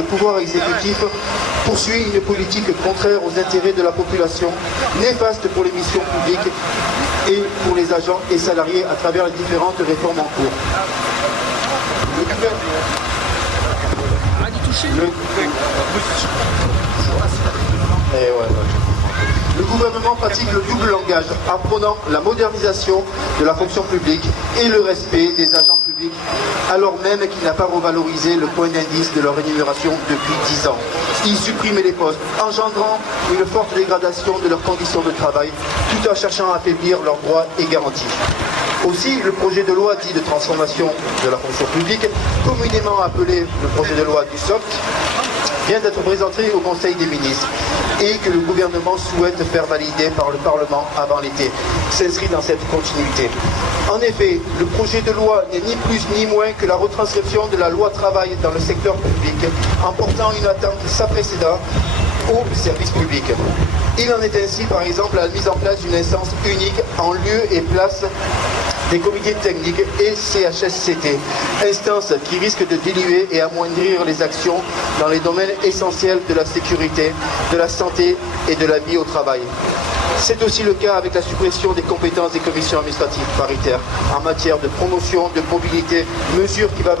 Le pouvoir exécutif poursuit une politique contraire aux intérêts de la population, néfaste pour les missions publiques et pour les agents et salariés à travers les différentes réformes en cours. Le gouvernement pratique le double langage en prônant la modernisation de la fonction publique et le respect des agents publics, alors même qu'il n'a pas revalorisé le point d'indice de leur rémunération depuis 10 ans. Il supprime les postes, engendrant une forte dégradation de leurs conditions de travail, tout en cherchant à affaiblir leurs droits et garanties. Aussi, le projet de loi dit de transformation de la fonction publique, communément appelé le projet de loi du SOC, vient d'être présenté au Conseil des ministres et que le gouvernement souhaite faire valider par le Parlement avant l'été, s'inscrit dans cette continuité. En effet, le projet de loi n'est ni plus ni moins que la retranscription de la loi travail dans le secteur public, en portant une attente sans précédent au service public. Il en est ainsi, par exemple, à la mise en place d'une instance unique en lieu et place des comités techniques et CHSCT, instance qui risque de diluer et amoindrir les actions dans les domaines essentiels de la sécurité, de la santé et de la vie au travail. C'est aussi le cas avec la suppression des compétences des commissions administratives paritaires en matière de promotion, de mobilité, mesure qui va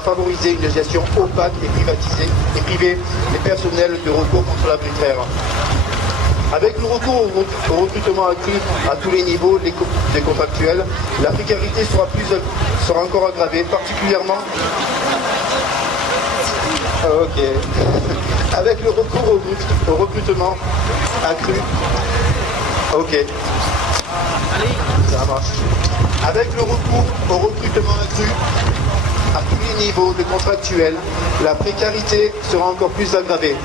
favoriser une gestion opaque et privée des personnels de recours contre l'arbitraire. Avec le recours au recrutement accru à tous les niveaux des contractuels, la précarité sera encore aggravée, particulièrement avec le recours au recrutement accru. Ça marche. Avec le recours au recrutement accru à tous les niveaux de contractuels, la précarité sera encore plus aggravée,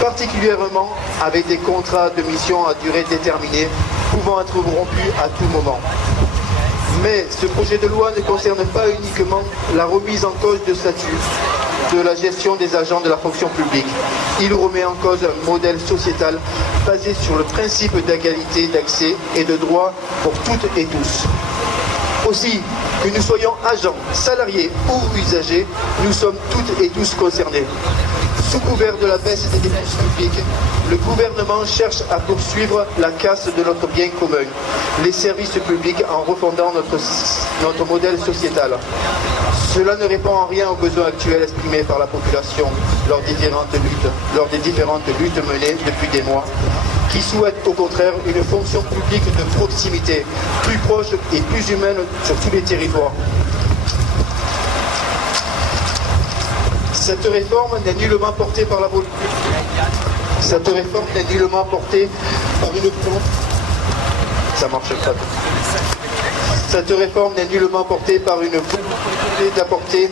particulièrement avec des contrats de mission à durée déterminée pouvant être rompus à tout moment. Mais ce projet de loi ne concerne pas uniquement la remise en cause de statut de la gestion des agents de la fonction publique. Il remet en cause un modèle sociétal basé sur le principe d'égalité d'accès et de droits pour toutes et tous. Aussi, que nous soyons agents, salariés ou usagers, nous sommes toutes et tous concernés. Sous couvert de la baisse des dépenses publiques, le gouvernement cherche à poursuivre la casse de notre bien commun, les services publics, en refondant notre modèle sociétal. Cela ne répond en rien aux besoins actuels exprimés par la population lors des différentes luttes menées depuis des mois, qui souhaitent au contraire une fonction publique de proximité, plus proche et plus humaine sur tous les territoires. Cette réforme n'est nullement portée par la volonté. Cette réforme n'est nullement portée par une Ça marche pas. Cette réforme n'est nullement portée par une volonté d'apporter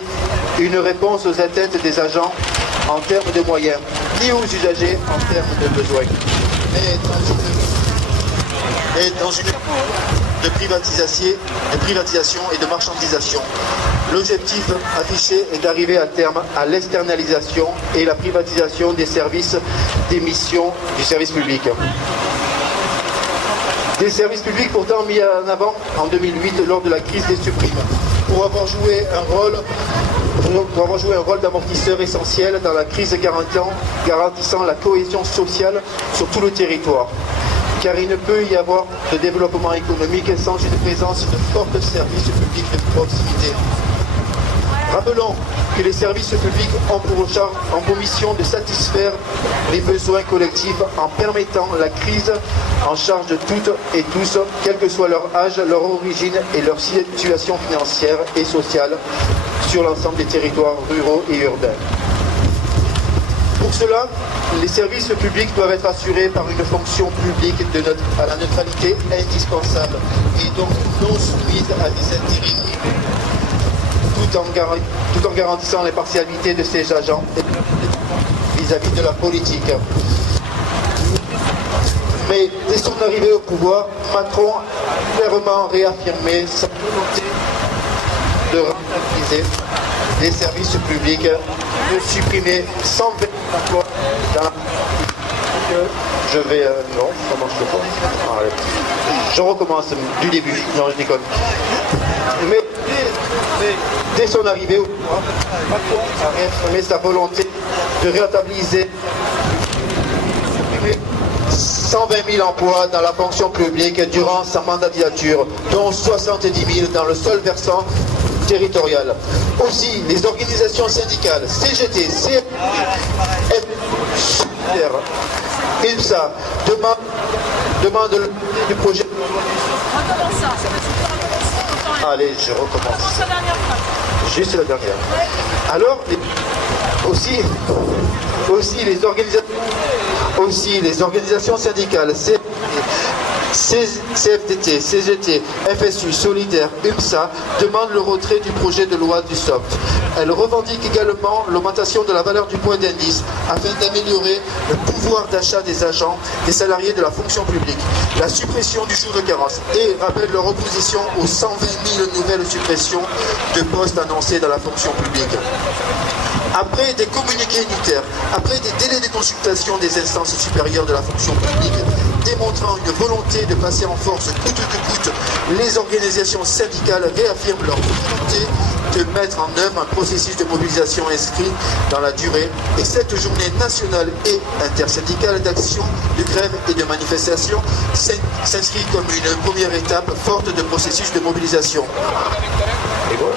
une réponse aux attentes des agents en termes de moyens, ni aux usagers en termes de besoins. Mais dans une de privatisation et de marchandisation. L'objectif affiché est d'arriver à terme à l'externalisation et la privatisation des services des missions du service public. Des services publics pourtant mis en avant en 2008 lors de la crise des supprimes, pour avoir joué un rôle d'amortisseur essentiel dans la crise garantissant la cohésion sociale sur tout le territoire. Car il ne peut y avoir de développement économique sans une présence de forts services publics de proximité. Rappelons que les services publics ont pour mission de satisfaire les besoins collectifs en permettant la prise en charge de toutes et tous, quel que soit leur âge, leur origine et leur situation financière et sociale sur l'ensemble des territoires ruraux et urbains. Pour cela, les services publics doivent être assurés par une fonction publique à la neutralité indispensable et donc non soumise à des intérêts tout en garantissant l'impartialité de ses agents vis-à-vis de la politique. Mais dès son arrivée au pouvoir, Macron a clairement réaffirmé sa volonté de rentabiliser les services publics, de supprimer 120 emplois dans la... Je vais... non, ça marche pas. Allez. Je recommence du début. Non, je déconne. Mais dès son arrivée au pouvoir, Macron a réaffirmé sa volonté de rétablir 120 000 emplois dans la fonction publique durant sa mandature, dont 70 000 dans le seul versant territorial. Aussi, les organisations syndicales CGT, CFP, INSA demandent du projet. Allez, je recommence. Juste la dernière. Alors, aussi les organisations syndicales CFDT, CGT, FSU, Solidaire, UMSA demandent le retrait du projet de loi du SOPT. Elles revendiquent également l'augmentation de la valeur du point d'indice afin d'améliorer le pouvoir d'achat des agents, des salariés de la fonction publique, la suppression du jour de carence et rappellent leur opposition aux 120 000 nouvelles suppressions de postes annoncées dans la fonction publique. Après des communiqués unitaires, après des délais de consultation des instances supérieures de la fonction publique, démontrant une volonté de passer en force coûte que coûte, les organisations syndicales réaffirment leur volonté de mettre en œuvre un processus de mobilisation inscrit dans la durée et cette journée nationale et intersyndicale d'action, de grève et de manifestation s'inscrit comme une première étape forte de processus de mobilisation. Et voilà.